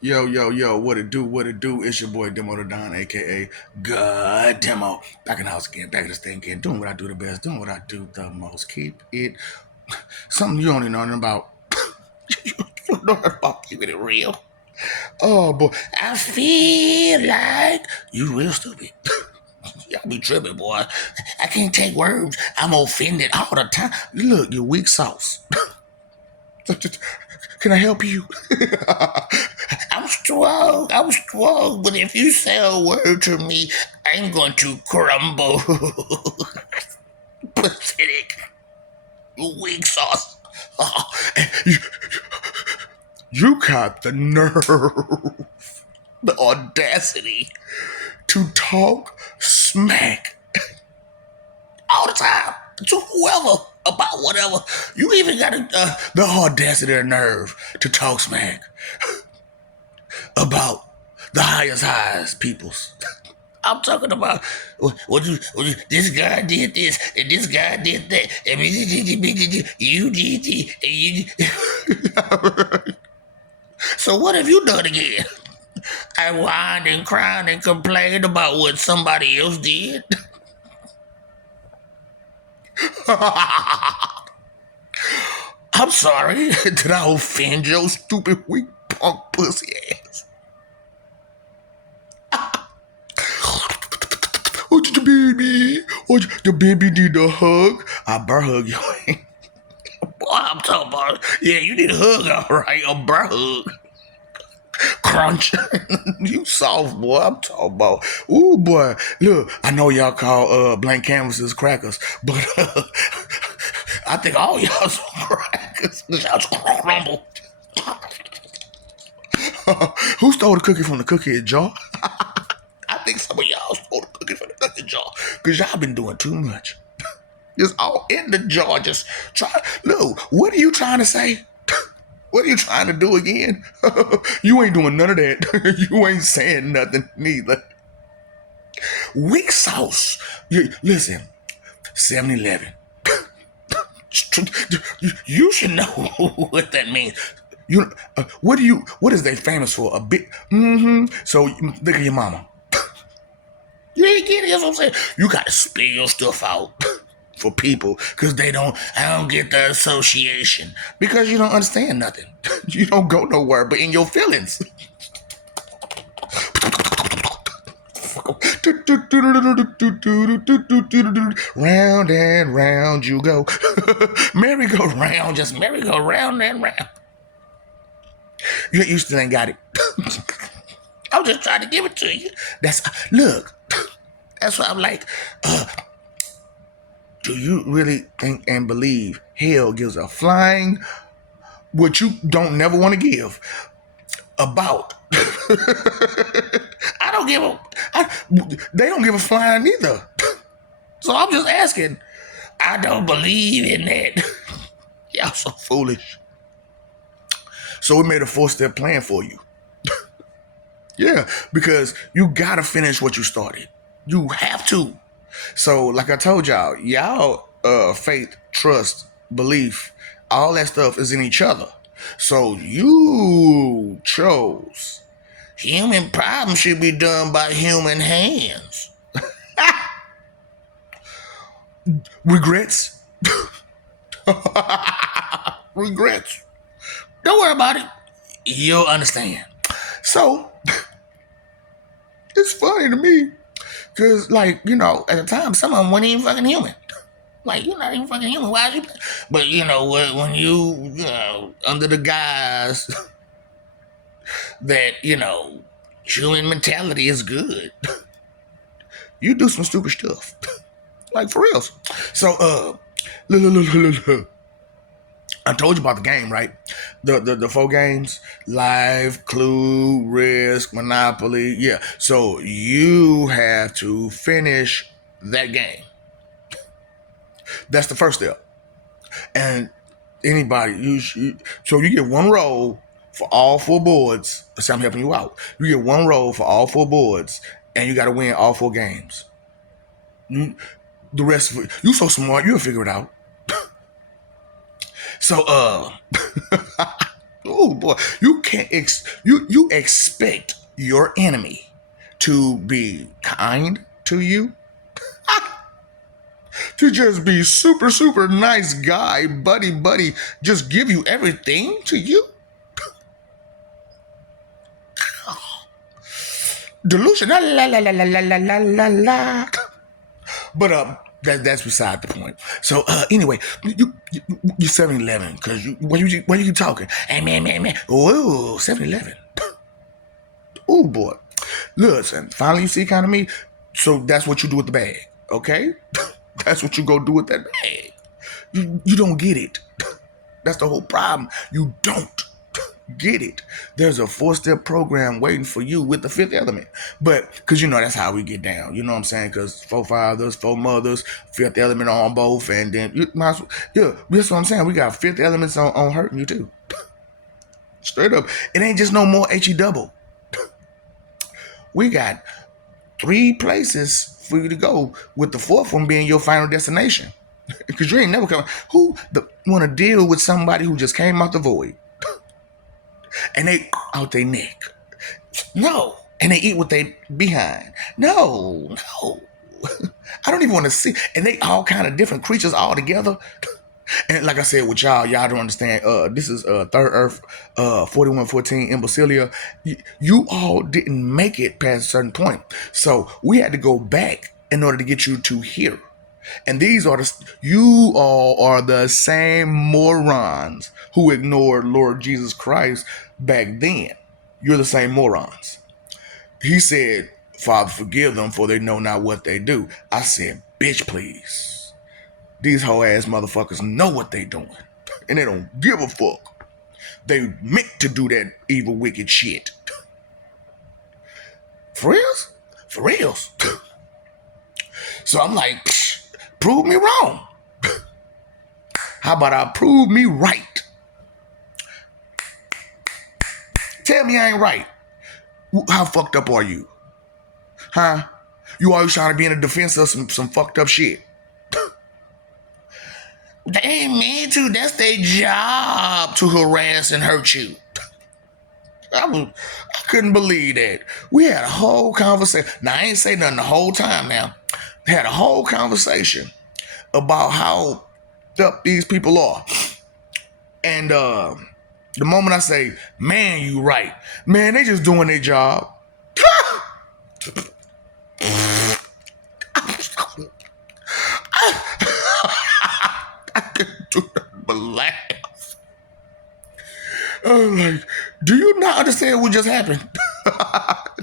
Yo, yo, yo, what it do, what it do? It's your boy Demo the Don, aka God Demo. Back in the house again, back in this thing again, doing what I do the best, doing what I do the most. Keep it something you only know nothing about. You don't know nothing about keeping it real. Oh boy, I feel like you real stupid. Y'all be tripping, boy. I can't take words. I'm offended all the time. Look, you weak sauce. Can I help you? I'm strong, but if you say a word to me, I'm going to crumble. Pathetic. Weak sauce. Oh, you, you got the nerve, the audacity to talk smack all the time to whoever about whatever. You even got the audacity or nerve to talk smack about the highest highs peoples. I'm talking about this guy did this and this guy did that. And you did this and you did. So what have you done again? I whined and cried and complained about what somebody else did. I'm sorry. Did I offend your stupid weak punk pussy ass? Oh, the baby. Oh, the baby need a hug. I bear hug you. Boy, I'm talking about, yeah, you need a hug, all right, a bear hug. Crunch. You soft, boy. I'm talking about. Ooh, boy. Look, I know y'all call blank canvases crackers, but I think all y'all some crackers. Y'all crumble. Who stole the cookie from the cookie jar? I think some of y'all stole the cookie from the cookie jar because y'all been doing too much. It's all in the jar. Just try. Look, what are you trying to say? What are you trying to do again? You ain't doing none of that. You ain't saying nothing neither. Weak sauce. Listen, 7-Eleven. You should know what that means. What is they famous for? A big, So look at your mama. You ain't get it, that's what I'm saying. You gotta spill stuff out for people because I don't get the association. Because you don't understand nothing. You don't go nowhere but in your feelings. Round and round you go. Merry-go-round, just merry-go-round and round. You still ain't got it. I'm just trying to give it to you. Look, that's what I'm like. Do you really think and believe hell gives a flying what you don't never want to give about? I don't give they don't give a flying either. So I'm just asking. I don't believe in that. Y'all so foolish. So we made a 4-step plan for you. Yeah, because you gotta finish what you started. You have to. So, like I told y'all faith, trust, belief, all that stuff is in each other. So you chose human problems should be done by human hands. Regrets? Regrets. Don't worry about it. You'll understand. So, it's funny to me because, like, at the time, some of them weren't even fucking human. Like, you're not even fucking human. Why you? But when you under the guise that human mentality is good, you do some stupid stuff. Like for reals. So look. I told you about the game, right? The 4 games: Life, Clue, Risk, Monopoly. Yeah. So you have to finish that game. That's the first step. And anybody, so you get one roll for all 4 boards. So I'm helping you out. You get one roll for all 4 boards, and you got to win all 4 games. The rest of it, you so smart, you'll figure it out. So, Oh boy, you can't you expect your enemy to be kind to you, to just be super super nice guy, buddy, just give you everything to you. Delusion, la la la la la la la la la. But that's beside the point. So anyway, you 7-Eleven because what you talking? Hey man. Whoa, 7-Eleven. Oh boy. Listen, finally you see kind of me. So that's what you do with the bag, okay? That's what you go do with that bag. You don't get it. That's the whole problem. You don't get it. There's a 4-step program waiting for you with the fifth element. But because that's how we get down. You know what I'm saying? Because 4 fathers, 4 mothers, fifth element on both, and then you might as well, yeah, that's what I'm saying. We got fifth elements on hurting you too. Straight up. It ain't just no more HE double. We got 3 places for you to go, with the 4th one being your final destination. Because you ain't never coming. Who want to deal with somebody who just came out the void and they out their neck? No. And they eat what they behind. No. I don't even want to see. And they all kind of different creatures all together. And like I said with y'all don't understand. This is Third Earth, 4114 Imbecilia. You all didn't make it past a certain point, so we had to go back in order to get you to here. And you all are the same morons who ignored Lord Jesus Christ back then. You're the same morons. He said, "Father, forgive them, for they know not what they do." I said, "Bitch, please." These hoe ass motherfuckers know what they doing, and they don't give a fuck. They meant to do that evil, wicked shit. For reals? For reals. So I'm like, prove me wrong. How about I prove me right? Tell me I ain't right. How fucked up are you? Huh? You always trying to be in the defense of some fucked up shit. They ain't mean to. That's their job to harass and hurt you. I couldn't believe that. We had a whole conversation. Now, I ain't say nothing the whole time now. We had a whole conversation about how up these people are. And the moment I say, man, you right. Man, they just doing their job. I couldn't do nothing but laugh. I was like, do you not understand what just happened?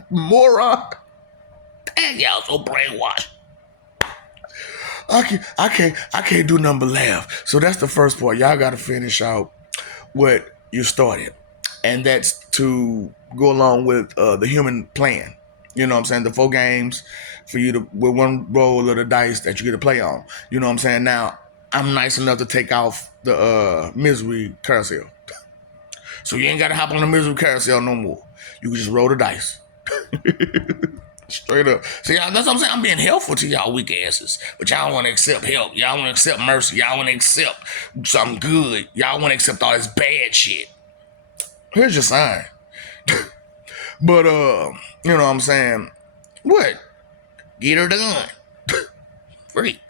Moron. Damn, y'all so brainwashed. I can't do nothing but laugh. So that's the first part. Y'all got to finish out what you started, and that's to go along with the human plan. You know what I'm saying? The 4 games for you to, with 1 roll of the dice that you get to play on. You know what I'm saying? Now, I'm nice enough to take off the misery carousel. So you ain't got to hop on the misery carousel no more. You can just roll the dice. Straight up. So y'all, that's what I'm saying. I'm being helpful to y'all weak asses. But y'all want to accept help. Y'all want to accept mercy. Y'all want to accept something good. Y'all want to accept all this bad shit. Here's your sign. But you know what I'm saying? What? Get her done. Freak.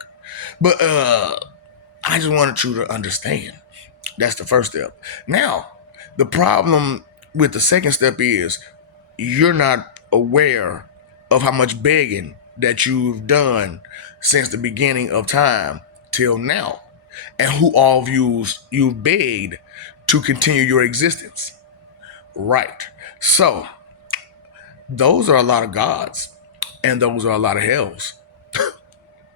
But I just wanted you to understand. That's the first step. Now, the problem with the second step is you're not aware of how much begging that you've done since the beginning of time till now, and who all views you've begged to continue your existence. Right. So, those are a lot of gods, and those are a lot of hells.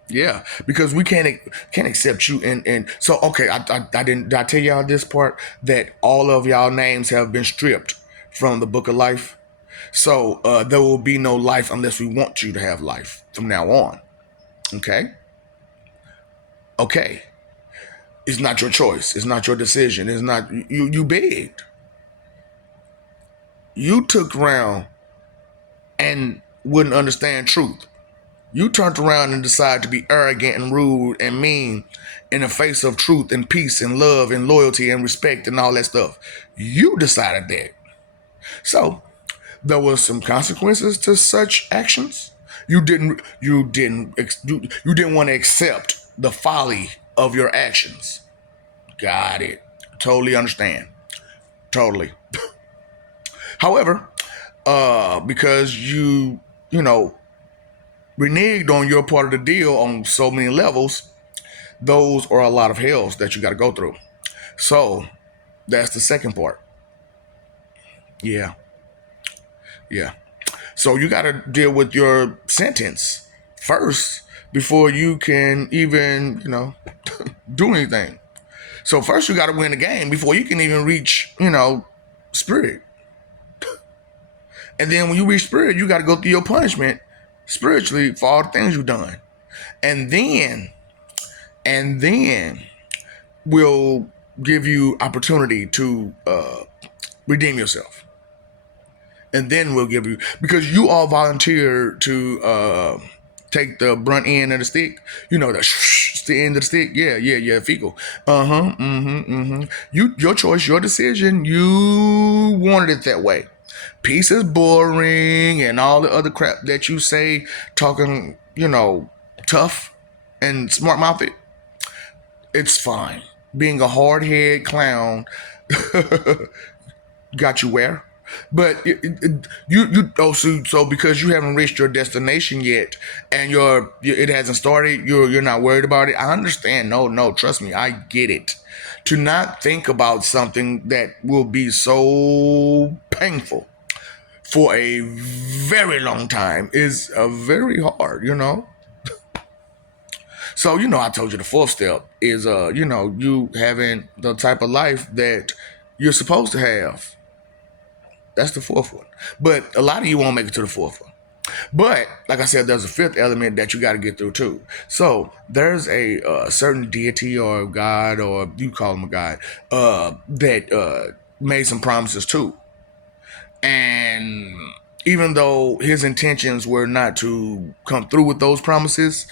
Yeah, because we can't accept you, and so okay, did I tell y'all this part that all of y'all names have been stripped from the book of life. So there will be no life unless we want you to have life from now on. Okay. It's not your choice. It's not your decision. It's not you begged. You took round and wouldn't understand truth. You turned around and decided to be arrogant and rude and mean in the face of truth and peace and love and loyalty and respect and all that stuff. You decided that. So there was some consequences to such actions. You didn't want to accept the folly of your actions. Got it. Totally understand. Totally. However, because you know, reneged on your part of the deal on so many levels, those are a lot of hells that you got to go through. So that's the second part. Yeah, yeah. So you got to deal with your sentence first before you can even, do anything. So first you got to win the game before you can even reach, spirit. And then when you reach spirit, you got to go through your punishment spiritually for all the things you've done. And then we'll give you opportunity to redeem yourself. And then we'll give you, because you all volunteer to take the brunt end of the stick, the end of the stick. Yeah, fecal. Your choice, your decision. You wanted it that way. Peace is boring and all the other crap that you say, talking, tough and smart mouthed. It's fine. Being a hard head clown got you where? But so because you haven't reached your destination yet, and it hasn't started, you're not worried about it. I understand. No, trust me, I get it. To not think about something that will be so painful for a very long time is very hard. So I told you the fourth step is you having the type of life that you're supposed to have. That's the fourth one. But a lot of you won't make it to the fourth one. But like I said, there's a fifth element that you got to get through too. So there's a certain deity or God, or you call him a God, that made some promises too. And even though his intentions were not to come through with those promises,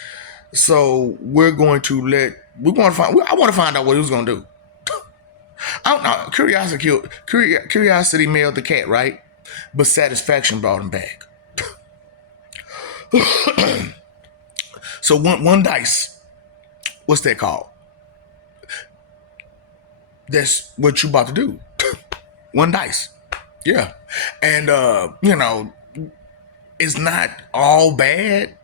so I want to find out what he was going to do. I don't know. Curiosity mailed the cat, right? But satisfaction brought him back. So one dice. What's that called? That's what you about to do. One dice. Yeah. And it's not all bad,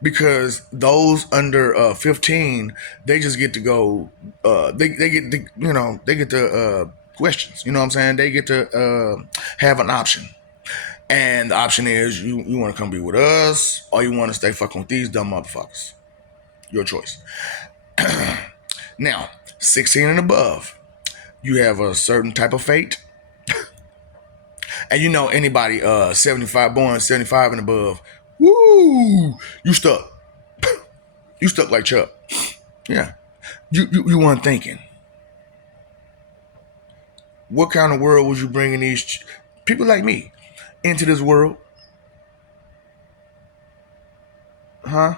because those under 15, they just get to go. They get the questions. You know what I'm saying? They get to have an option, and the option is you want to come be with us, or you want to stay fucking with these dumb motherfuckers. Your choice. Now, 16 and above, you have a certain type of fate. And anybody 75 born 75 and above, woo, you stuck. You stuck like Chuck. Yeah. You weren't thinking. What kind of world was you bringing these people like me into this world? Huh?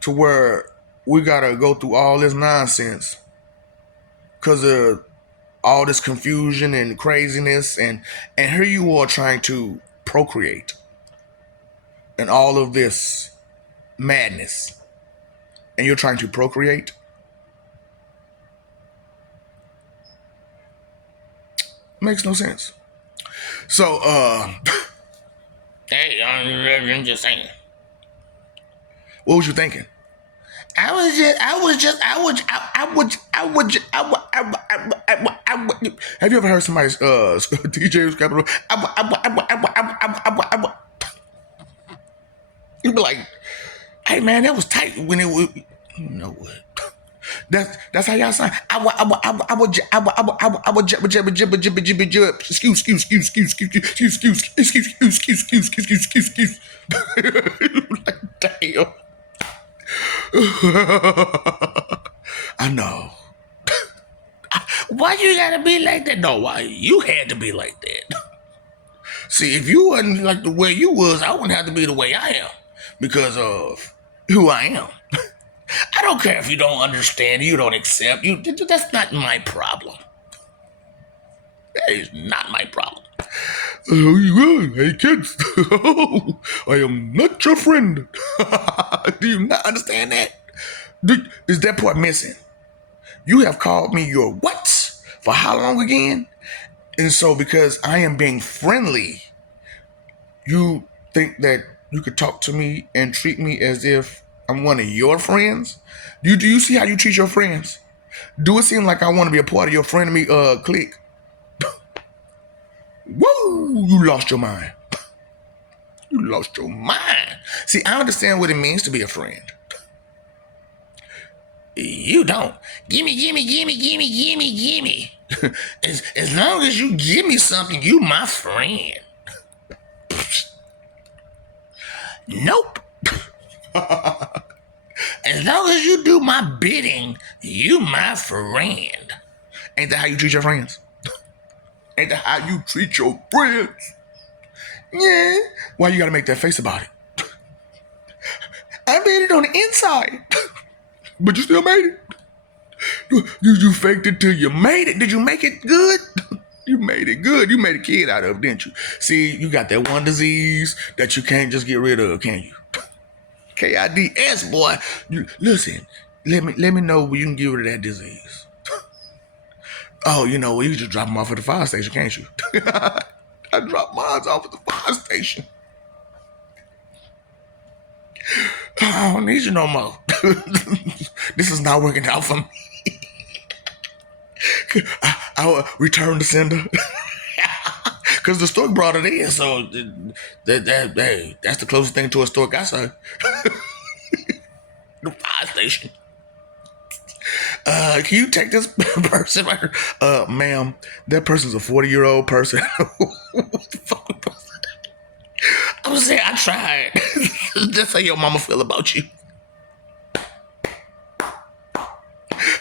To where we gotta go through all this nonsense because of all this confusion and craziness, and here you are trying to procreate and all of this madness, and you're trying to procreate. Makes no sense. So hey, I'm just saying. What was you thinking? Have you ever heard somebody's DJ Capital? You'd be like, hey man, that was tight when it was. You know what? That's how y'all sound. Excuse. Like, damn. I know. Why you gotta be like that? No, why you had to be like that? See, if you wasn't like the way you was, I wouldn't have to be the way I am. because of who I am. I don't care if you don't understand, you don't accept, that's not my problem. That is not my problem. Hey kids, I am not your friend. Do you not understand that? Is that part missing? You have called me your what? For how long again? And so because I am being friendly, you think that you could talk to me and treat me as if I'm one of your friends? Do you see how you treat your friends? Do it seem like I want to be a part of your frenemy clique? Whoa, you lost your mind. You lost your mind. See, I understand what it means to be a friend. You don't. Gimme. As long as you give me something, you my friend. Nope. As long as you do my bidding, you my friend. Ain't that how you treat your friends? Ain't that how you treat your friends? Yeah. Why you gotta make that face about it? I made it on the inside. But you still made it. You faked it till you made it. Did you make it good? You made it good. You made a kid out of it, didn't you? See, you got that one disease that you can't just get rid of, can you? KIDS, boy. Listen, let me know when you can get rid of that disease. Oh, you know, you just drop them off at the fire station, can't you? I dropped mine off at the fire station. I don't need you no more. This is not working out for me. I will return the sender. Because the stork brought it in, so that's the closest thing to a stork I saw. The fire station. Can you take this person right here? Ma'am, that person's a 40-year-old person. What the fuck? I'm gonna say I tried. Just how your mama feel about you.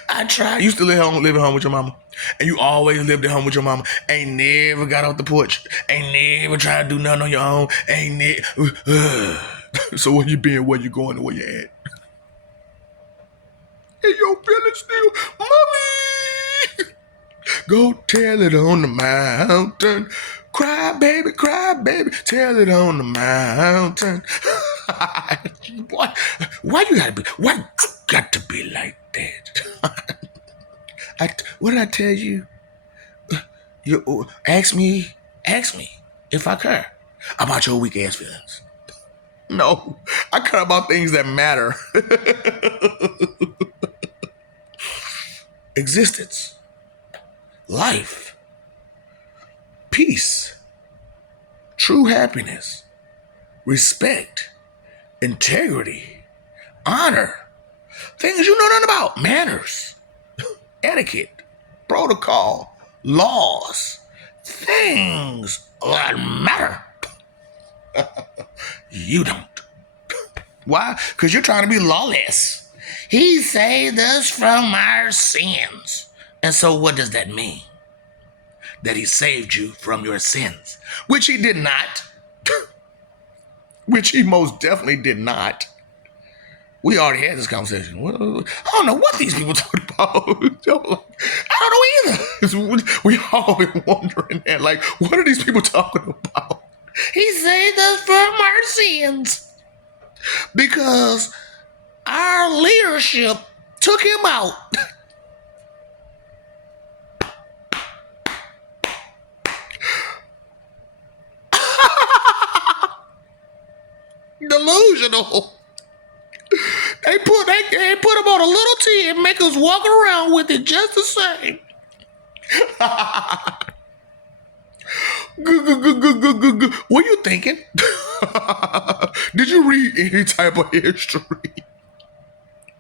I tried. You still live at home with your mama. And you always lived at home with your mama. Ain't never got off the porch. Ain't never tried to do nothing on your own. Ain't never. So where you been, where you going, and where you at? Hey, yo, feeling still, mommy. Go tell it on the mountain. Cry, baby, tell it on the mountain. Why you got to be like that? What did I tell you? You ask me if I care about your weak ass feelings. No, I care about things that matter. Existence, life, peace, true happiness, respect, integrity, honor, things you know nothing about, manners, etiquette, protocol, laws, things that matter. You don't. Why? Because you're trying to be lawless. He saved us from our sins. And so what does that mean? That he saved you from your sins. Which he did not. Which he most definitely did not. We already had this conversation. Well, I don't know what these people talk about. I don't know either. We all been wondering that. Like, what are these people talking about? He saved us from our sins. Because our leadership took him out. Delusional. They put him on a little tea and make us walk around with it just the same. What are you thinking? Did you read any type of history?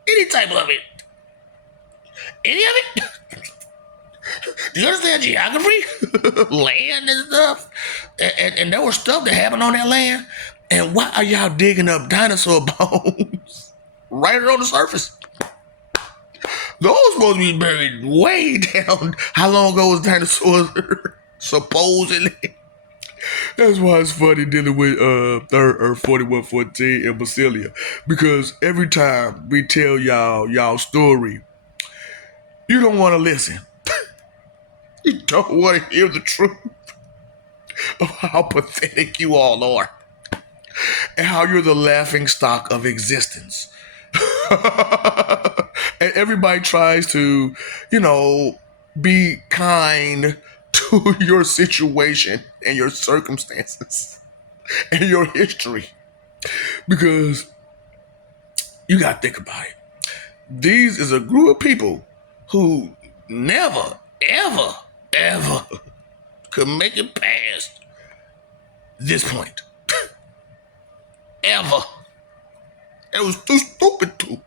Any type of it? Any of it? Do you understand geography? Land and stuff? And there was stuff that happened on that land. And why are y'all digging up dinosaur bones right on the surface? Those supposed to be buried way down. How long ago was dinosaurs? Supposedly. That's why it's funny dealing with 4114 and Basilia. Because every time we tell y'all story, you don't want to listen. You don't want to hear the truth of how pathetic you all are and how you're the laughing stock of existence. And everybody tries to, be kind to your situation and your circumstances and your history. Because you got to think about it. These is a group of people who never, ever, ever could make it past this point. Ever. It was too stupid to.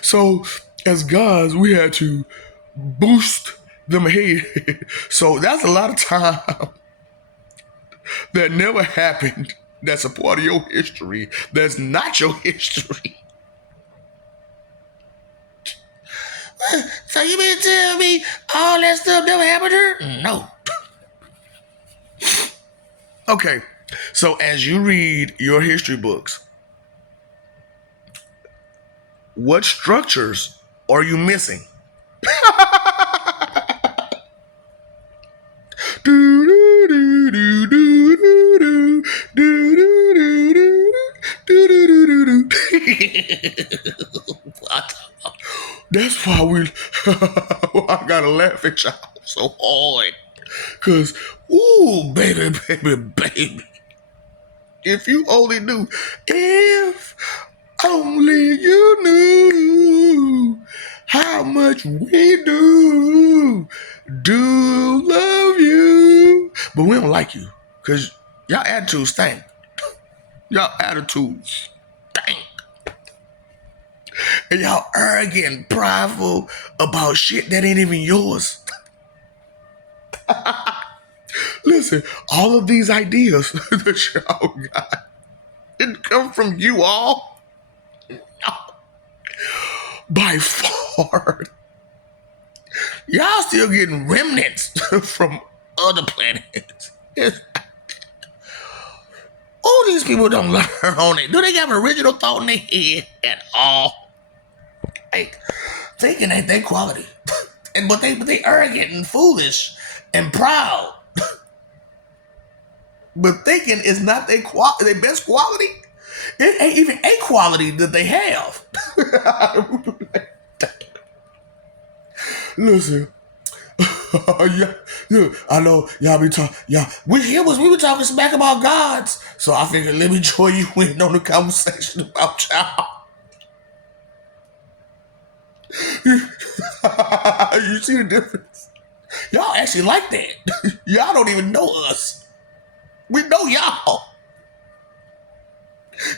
So, as gods, we had to boost them ahead. So that's a lot of time that never happened. That's a part of your history. That's not your history. So you mean to tell me all that stuff never happened to her? No. Okay. So as you read your history books, what structures are you missing? That's why I gotta laugh at y'all so hard. Cause, ooh, baby, baby, baby. If you only knew, if only you knew how much we do love you. But we don't like you. Cause y'all attitudes stink. Y'all attitudes stink. And y'all arrogant and prideful about shit that ain't even yours. Listen, all of these ideas that y'all got didn't come from you all. No. By far. Y'all still getting remnants from other planets. All these people don't learn on it. Do they have an original thought in their head at all? Like, thinking ain't their quality. But they arrogant and foolish and proud. But thinking is not their best quality. It ain't even a quality that they have. Listen, I know y'all be talking. We were talking smack about gods, so I figured let me join you in on the conversation about y'all. You see the difference? Y'all actually like that. Y'all don't even know us. We know y'all.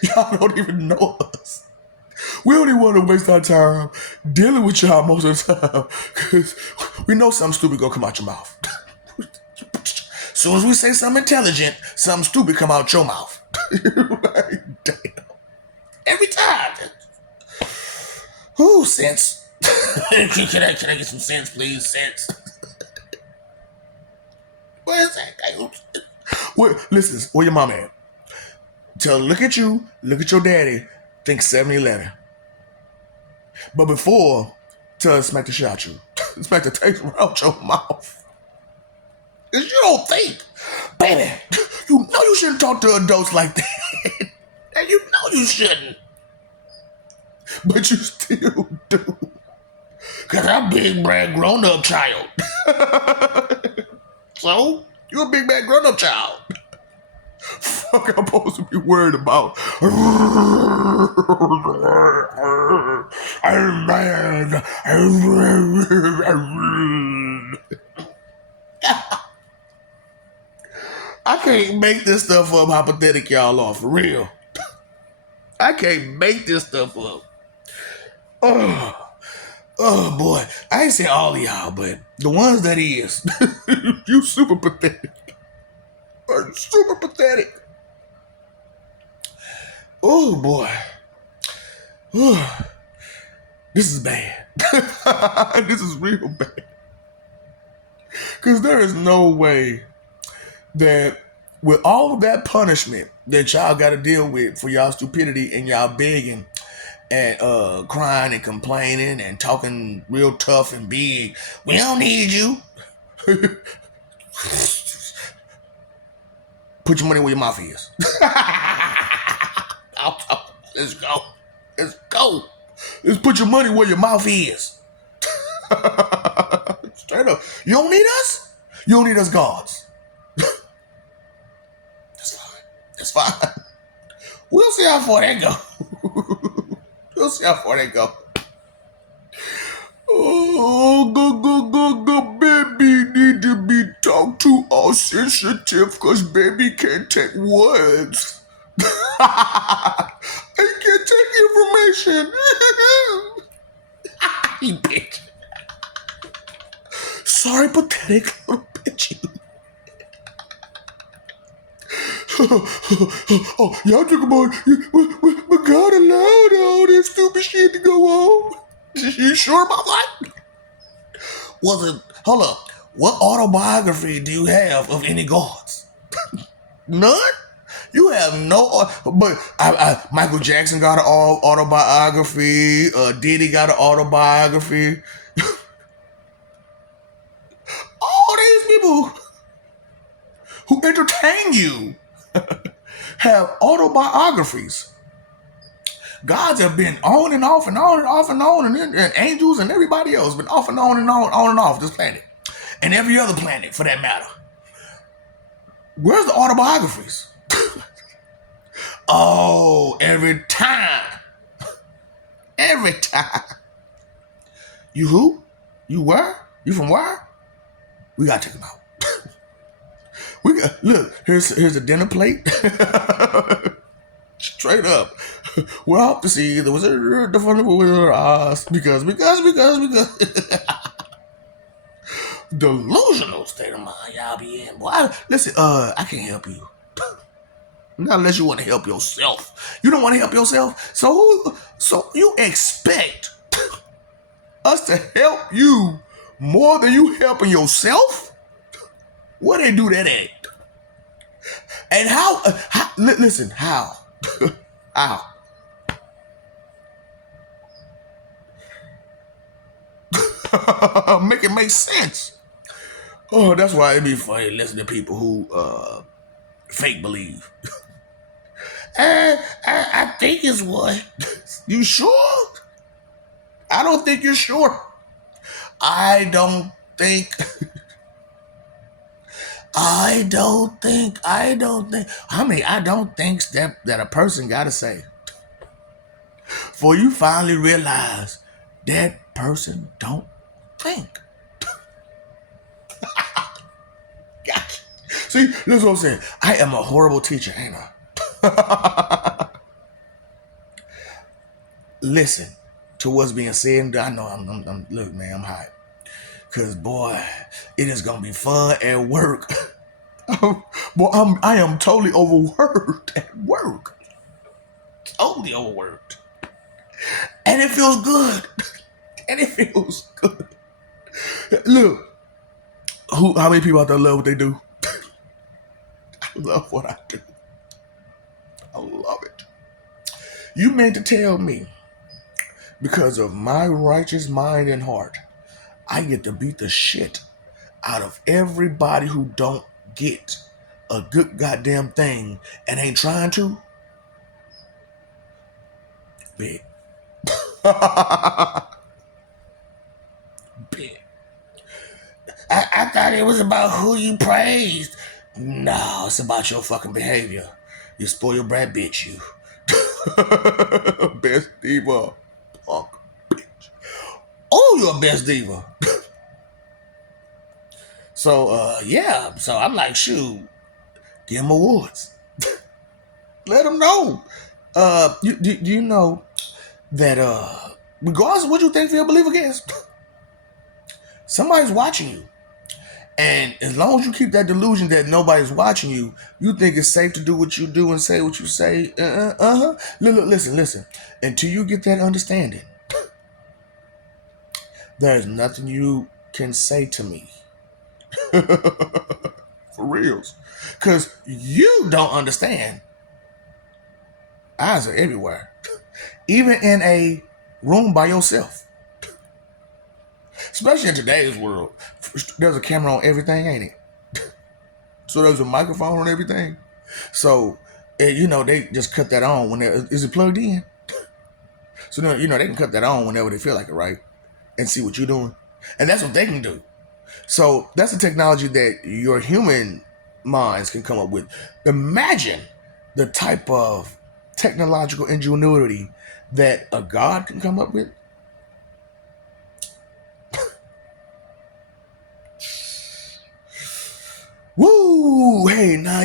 Y'all don't even know us. We don't even want to waste our time dealing with y'all most of the time because we know something stupid gonna come out your mouth. As soon as we say something intelligent, something stupid come out your mouth. Like, damn. Every time. Ooh, sense. Can I get some sense, please? Sense. What is that? Listen, where your mom at? Tell her, look at you, look at your daddy, think 7-Eleven. But before, tell her smack the shit out you. Smack the taste out your mouth. Because you don't think. Baby, you know you shouldn't talk to adults like that. And you know you shouldn't. But you still do. Because I'm a big, bad, grown-up child. So, you a big, bad, grown-up child. Fuck, I'm supposed to be worried about. I'm mad. I can't make this stuff up how pathetic y'all are, for real. I can't make this stuff up. Oh boy. I ain't say all of y'all, but the ones that is, you super pathetic. Super pathetic. Oh boy. This is bad. This is real bad. Because there is no way that with all of that punishment that y'all got to deal with for y'all stupidity and y'all begging and crying and complaining and talking real tough and big, we don't need you. Put your money where your mouth is. Let's go. Let's go. Let's put your money where your mouth is. Straight up. You don't need us? You don't need us gods. That's fine. That's fine. We'll see how far that go. We'll see how far that go. Oh, go, baby need to be talked to all sensitive because baby can't take words. I can't take information. You bitch. Sorry, pathetic little bitch. Oh, y'all talk about, but God allowed all this stupid shit to go on. You sure about that? Was it, hold up, what autobiography do you have of any gods? None? You have no, but Michael Jackson got an autobiography, Diddy got an autobiography. All these people who entertain you have autobiographies. Gods have been on and off and on and off and on, and angels and everybody else been off and on and on and off this planet. And every other planet for that matter. Where's the autobiographies? Oh, every time. Every time. You who? You where? You from where? We gotta check them out. Look, here's a dinner plate. Straight up. We're off to see there was the funny because delusional state of mind y'all be in. Boy, listen, I can't help you. Not unless you want to help yourself. You don't want to help yourself? So you expect us to help you more than you helping yourself? Where they do that at? And how listen, how? How? Make it make sense. Oh, that's why it'd be funny listening to people who fake believe. I think it's what. You sure? I don't think you're sure. I don't think. How many I don't thinks that a person gotta say for you finally realize that person don't think. Gotcha. See, this is what I'm saying. I am a horrible teacher, ain't I? Listen to what's being said and done. I know I'm look, man, I'm hot. Cause boy, it is gonna be fun at work. Boy, I am totally overworked at work. Totally overworked. And it feels good. Look, how many people out there love what they do? I love what I do. I love it. You meant to tell me, because of my righteous mind and heart, I get to beat the shit out of everybody who don't get a good goddamn thing and ain't trying to? Big. Big. I thought it was about who you praised. No, it's about your fucking behavior. You spoiled brat bitch, you. Best diva. Punk bitch. Oh, you're a best diva. So, yeah. So I'm like, shoot, give them awards. Let them know. Do you know that, regardless of what you think, feel, believe, or guess, somebody's watching you. And as long as you keep that delusion that nobody's watching you, you think it's safe to do what you do and say what you say. Look, listen. Until you get that understanding, there's nothing you can say to me For reals. Because you don't understand. Eyes are everywhere. Even in a room by yourself. Especially in today's world. There's a camera on everything, ain't it? So there's a microphone on everything. So, they just cut that on when is it plugged in? So, they can cut that on whenever they feel like it, right? And see what you're doing. And that's what they can do. So that's the technology that your human minds can come up with. Imagine the type of technological ingenuity that a god can come up with. Woo! Hey, now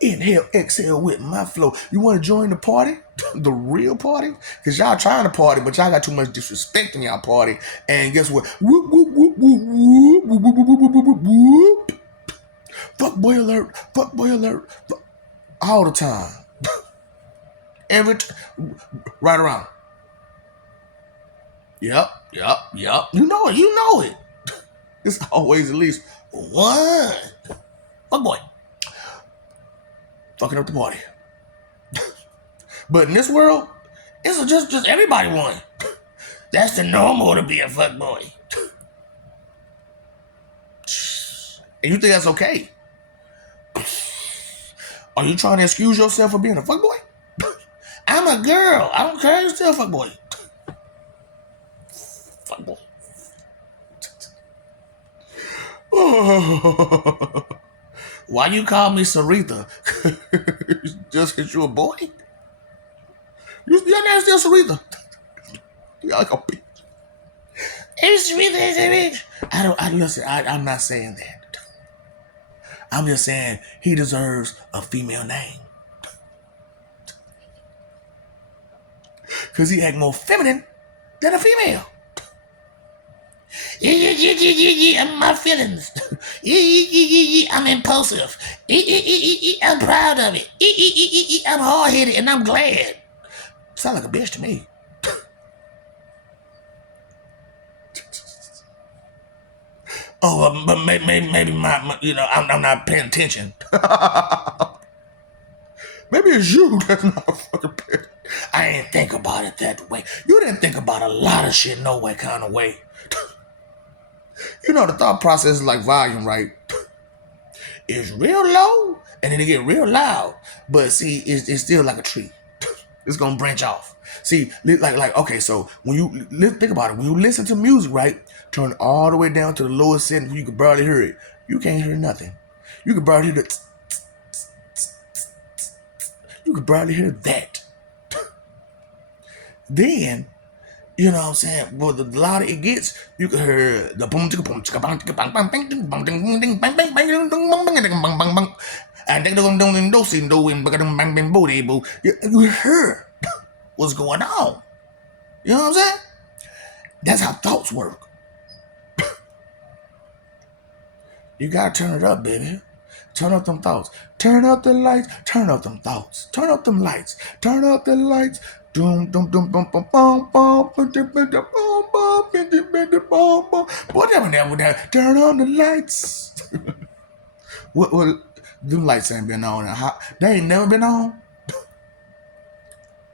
inhale, exhale with my flow. You want to join the party? The real party? Because y'all trying to party, but y'all got too much disrespect in y'all party. And guess what? Whoop, whoop, whoop, whoop, whoop, whoop, whoop, whoop, whoop, whoop, whoop. Fuck boy alert, fuck boy alert. All the time. Right around. Yep. You know it. It's always at least one. Fuck boy. Fucking up the party. But in this world, it's just everybody one. That's the normal to be a fuck boy. And you think that's okay? Are you trying to excuse yourself for being a fuck boy? I'm a girl. I don't care. You're still a fuck boy. Fuck boy. Why you call me Sarita? Just because you a boy? Your name's still Sarita. You like a bitch. Hey, Sarita is a bitch. I'm not saying that. I'm just saying he deserves a female name. Because he act more feminine than a female. I'm my feelings. I'm impulsive. I'm proud of it. I'm hard-headed and I'm glad. Sound like a bitch to me. But maybe I'm not paying attention. Maybe it's you that's not fucking paying. I ain't think about it that way. You didn't think about a lot of shit no way kind of way. The thought process is like volume, right? It's real low, and then it get real loud. But see, it's still like a tree. It's gonna branch off. See, okay, so when you think about it, when you listen to music, right, turn it all the way down to the lowest setting, you can barely hear it. You can't hear nothing. You can barely hear the. You can barely hear that. Then, you know what I'm saying? Well, the louder it gets, you can hear the boom chicka boom chicka bang chicka bang bang bang ding bang ding ding bang bang bang ding bang bang ding bang bang bang. And then bang bang booty boo. You hear what's going on. You know what I'm saying? That's how thoughts work. You gotta turn it up, baby. Turn up them thoughts. Turn up the lights. Turn up them thoughts. Turn up them lights. Turn up the lights. Boy, turn on the lights. What them lights ain't been on. They ain't never been on.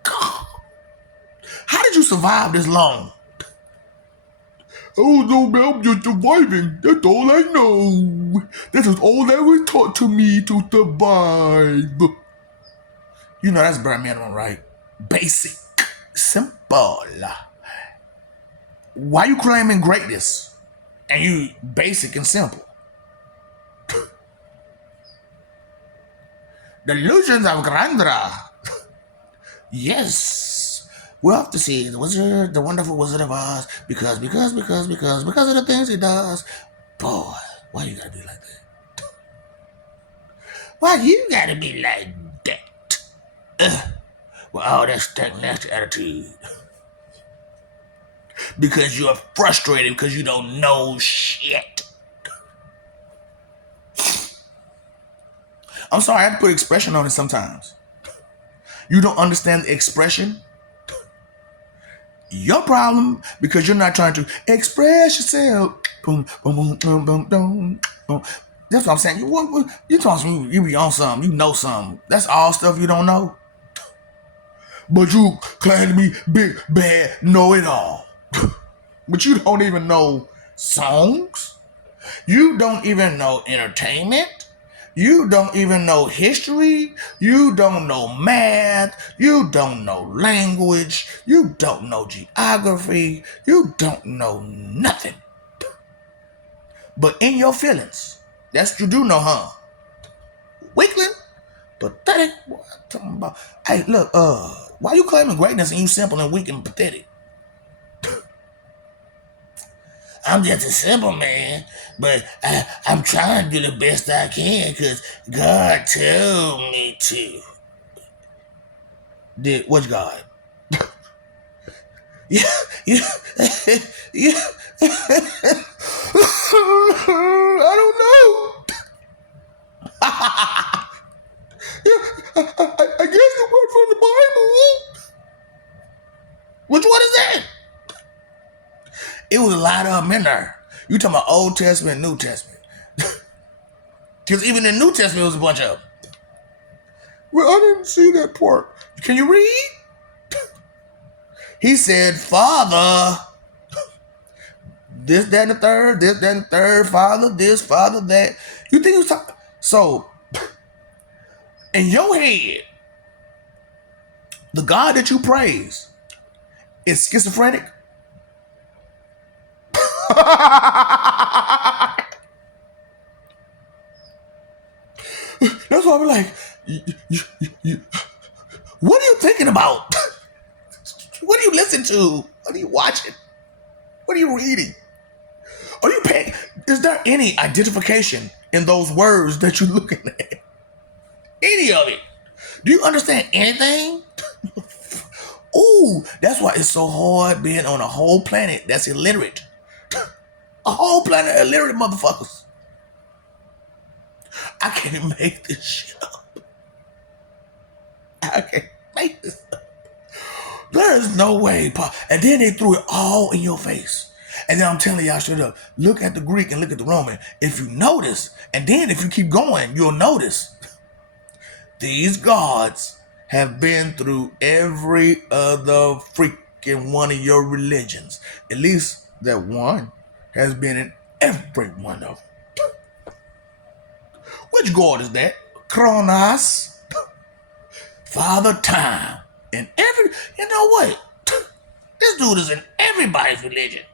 How did you survive this long? Oh no, man, I'm just surviving. That's all I know. This is all that was taught to me to survive. That's bare minimum, right? Basic. Simple. Why you claiming greatness? And you basic and simple. Delusions of grandeur. Yes. We'll have to see the wonderful Wizard of Oz, because of the things he does. Boy, why you gotta be like that? Why you gotta be like that? With all that nasty attitude. Because you're frustrated because you don't know shit. I'm sorry, I have to put expression on it sometimes. You don't understand the expression? Your problem, because you're not trying to express yourself. Boom, boom, boom, boom, boom, boom. That's what I'm saying. You talking you be on something, you know something. That's all stuff you don't know. But you claim to be big, bad, know it all. But you don't even know songs. You don't even know entertainment. You don't even know history. You don't know math. You don't know language. You don't know geography. You don't know nothing. But in your feelings, that's what you do know, huh? Weakling, pathetic. What I'm talking about? Hey, look, why you claiming greatness and you simple and weak and pathetic? I'm just a simple man, but I'm trying to do the best I can because God told me to. Did which God? Yeah, yeah, yeah. I don't know. I guess the word from the Bible. Which one is that? It was a lot of them in there. You talking about Old Testament, New Testament? Because even in the New Testament, it was a bunch of them. Well, I didn't see that part. Can you read? He said, Father, this, that, and the third, this, that, and the third, Father, this, Father, that. You think he was talking? So, in your head, the God that you praise is schizophrenic? That's why I'm like, what are you thinking about? What are you listening to? What are you watching? What are you reading? Are you paying? Is there any identification in those words that you're looking at? Any of it? Do you understand anything? Ooh, that's why it's so hard being on a whole planet that's illiterate. A whole planet of illiterate motherfuckers. I can't make this shit up. I can't make this up. There is no way. And then they threw it all in your face. And then I'm telling y'all straight up, look at the Greek and look at the Roman. If you notice, and then if you keep going, you'll notice these gods have been through every other freaking one of your religions. At least that one has been in every one of them. Which god is that? Kronos, Father Time. And you know what? This dude is in everybody's religion.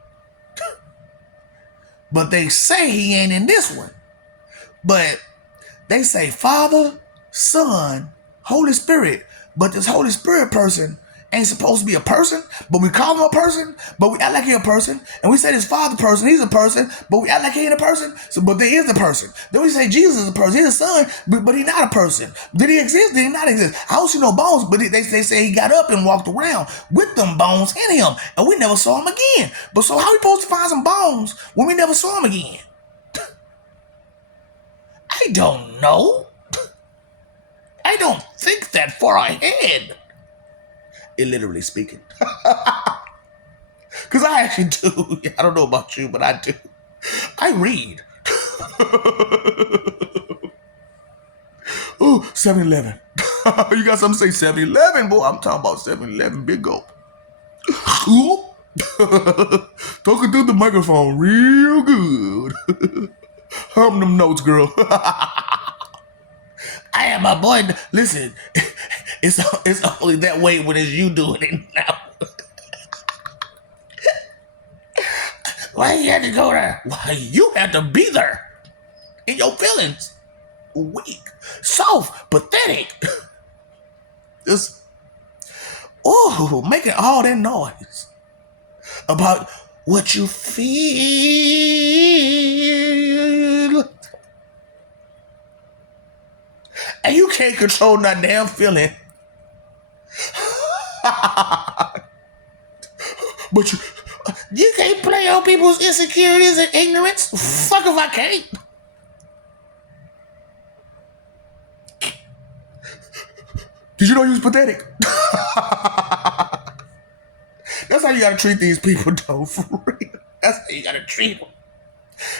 But they say he ain't in this one. But they say Father, Son, Holy Spirit. But this Holy Spirit person ain't supposed to be a person, but we call him a person, but we act like he a person. And we say this Father person, he's a person, but we act like he ain't a person. So, but there is a person. Then we say Jesus is a person, he's a son, but he not a person. Did he exist? Did he not exist? I don't see no bones, but they say he got up and walked around with them bones in him, and we never saw him again. But so how we supposed to find some bones when we never saw him again? I don't know. I don't think that far ahead. Literally speaking. Because I actually do. I don't know about you, but I do. I read. Ooh, 7-Eleven. You got something to say 7-Eleven, boy? I'm talking about 7-Eleven, big go. Talking through the microphone real good. Hum them notes, girl. I am my boy. Listen, it's only that way when it's you doing it now. Why you had to go there? Why you had to be there? In your feelings. Weak. Soft. Pathetic. Just, making all that noise about what you feel. And you can't control that damn feeling. But you can't play on people's insecurities and ignorance. Fuck if I can't. Did you know you was pathetic? That's how you gotta treat these people, though, for real. That's how you gotta treat them.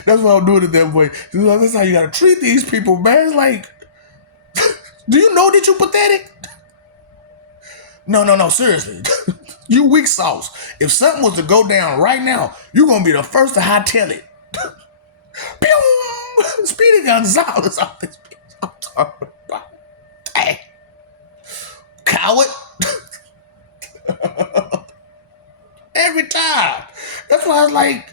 That's why I'm doing it that way. That's how you gotta treat these people, man. It's like, do you know that you pathetic? No, seriously. You weak sauce. If something was to go down right now, you're gonna be the first to hightail it. Pew! Speedy Gonzalez off this bitch. I'm talking about. Hey. Coward. Every time. That's why I was like,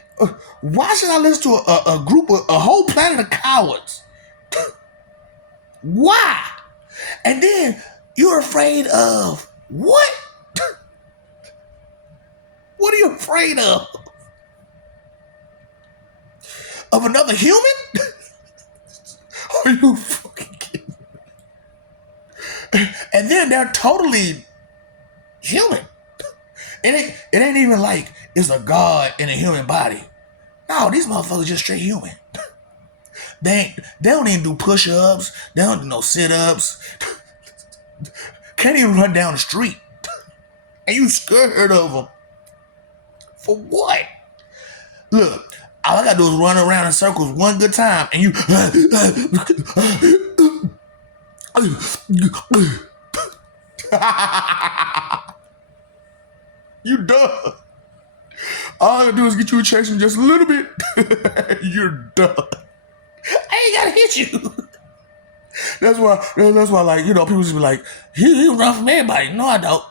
why should I listen to a group of a whole planet of cowards? Why? And then you're afraid of what? What are you afraid of? Of another human? Are you fucking kidding me? And then they're totally human. It ain't even like it's a god in a human body. No, these motherfuckers just straight human. They don't even do push-ups. They don't do no sit-ups. Can't even run down the street. And you scared of them. For what? Look, all I gotta do is run around in circles one good time and you you done. All I gotta do is get you chasing just a little bit. You're done. I ain't gotta hit you. That's why, like, you know, people just be like, he run from everybody. No, I don't.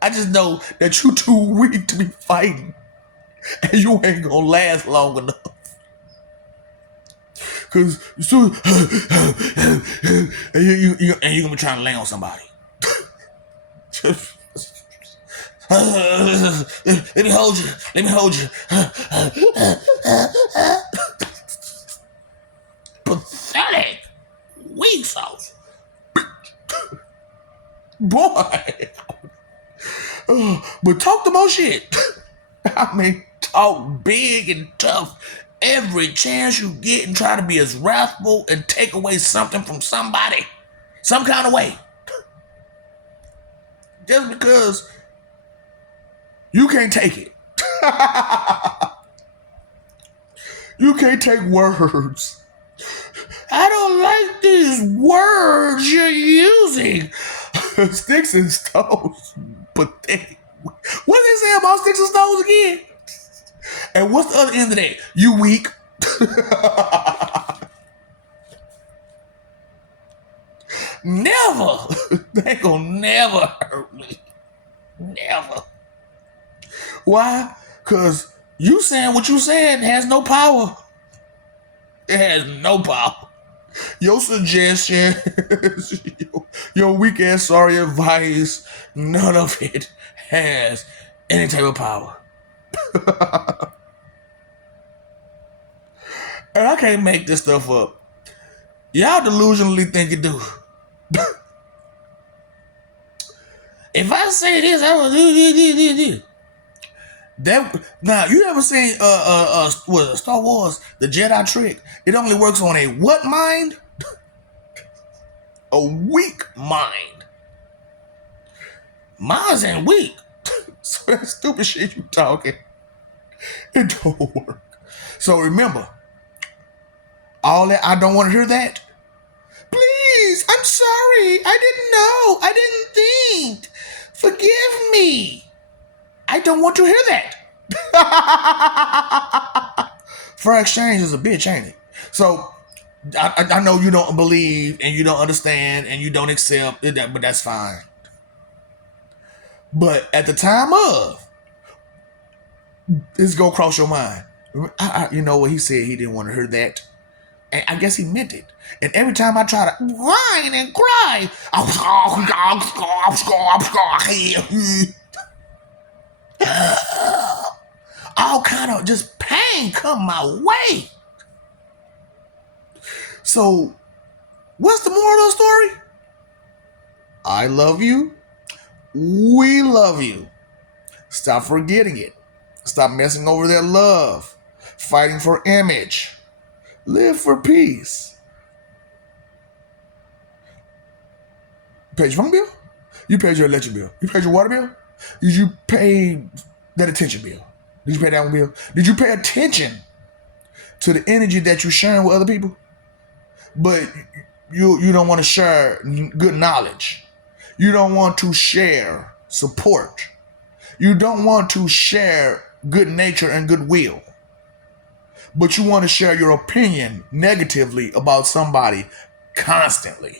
I just know that you too weak to be fighting. And you ain't gonna last long enough. Cause soon and you're gonna be trying to lay on somebody. Let me hold you. Pathetic. Weak sauce. Boy. But talk the most shit. I mean, talk big and tough every chance you get and try to be as wrathful and take away something from somebody. Some kind of way. Just because you can't take it. You can't take words. I don't like these words you're using. Sticks and stones. Pathetic. What did they say about sticks and stones again? And what's the other end of that? You weak. Never. They gonna never hurt me. Never. Why? Because you saying what you said has no power. It has no power. Your suggestions, your weak ass sorry advice, none of it has any type of power. And I can't make this stuff up. Y'all delusionally think it do. If I say this, I will do. That now you ever seen what Star Wars, the Jedi trick? It only works on a what mind? A weak mind. Mine's ain't weak. So that stupid shit you talking, it don't work. So remember, all that I don't want to hear that. Please, I'm sorry. I didn't know. I didn't think. Forgive me. I don't want to hear that. Fair exchange is a bitch, ain't it? So I know you don't believe and you don't understand and you don't accept it, but that's fine. But at the time of, it's gonna cross your mind. You know what he said? He didn't want to hear that, and I guess he meant it. And every time I try to whine and cry, all kind of just pain come my way. So, what's the moral of the story? I love you. We love you. Stop forgetting it. Stop messing over that love. Fighting for image. Live for peace. You paid your phone bill? You paid your electric bill? You paid your water bill? Did you pay that attention bill? Did you pay that one bill? Did you pay attention to the energy that you're sharing with other people, but you don't want to share good knowledge. You don't want to share support. You don't want to share good nature and goodwill. But you want to share your opinion negatively about somebody constantly.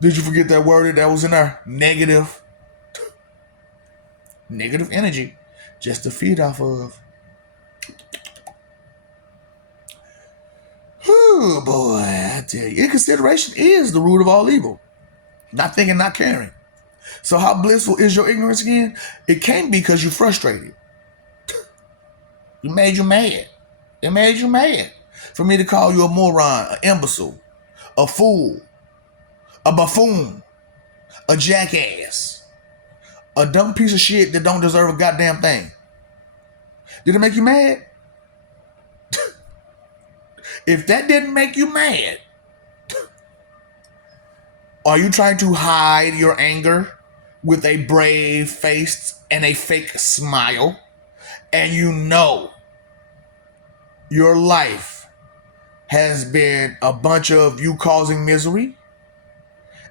Did you forget that word that was in there? Negative. Negative energy just to feed off of. Oh boy, I tell you, inconsideration is the root of all evil. Not thinking, not caring. So how blissful is your ignorance again? It came because you're frustrated. It made you mad. It made you mad. For me to call you a moron, an imbecile, a fool, a buffoon, a jackass, a dumb piece of shit that don't deserve a goddamn thing. Did it make you mad? If that didn't make you mad, are you trying to hide your anger with a brave face and a fake smile? And you know your life has been a bunch of you causing misery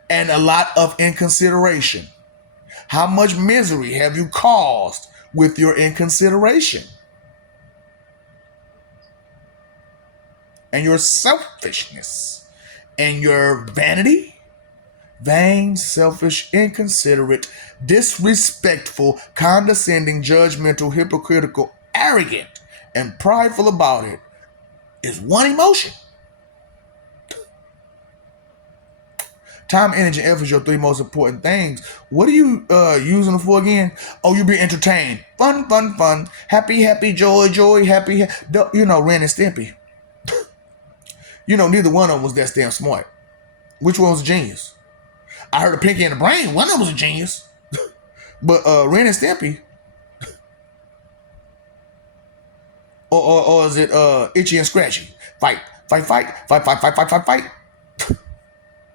and a lot of inconsideration. How much misery have you caused with your inconsideration and your selfishness and your vanity? Vain, selfish, inconsiderate, disrespectful, condescending, judgmental, hypocritical, arrogant, and prideful about it is one emotion. Time, energy, and effort is your three most important things. What are you using them for again? Oh, you be entertained. Fun, fun, fun. Happy, happy, joy, joy, happy. You know, Ren and Stimpy. You know, neither one of them was that damn smart. Which one was a genius? I heard of Pinky and the Brain. One of them was a genius. But Ren and Stimpy. Or is it Itchy and Scratchy? Fight, fight, fight, fight, fight, fight, fight, fight, fight.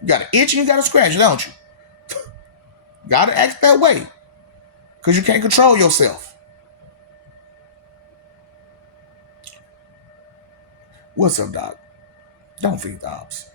You got to itch and you got to scratch, don't you? Got to act that way. Because you can't control yourself. What's up, Doc? Don't feed the ops.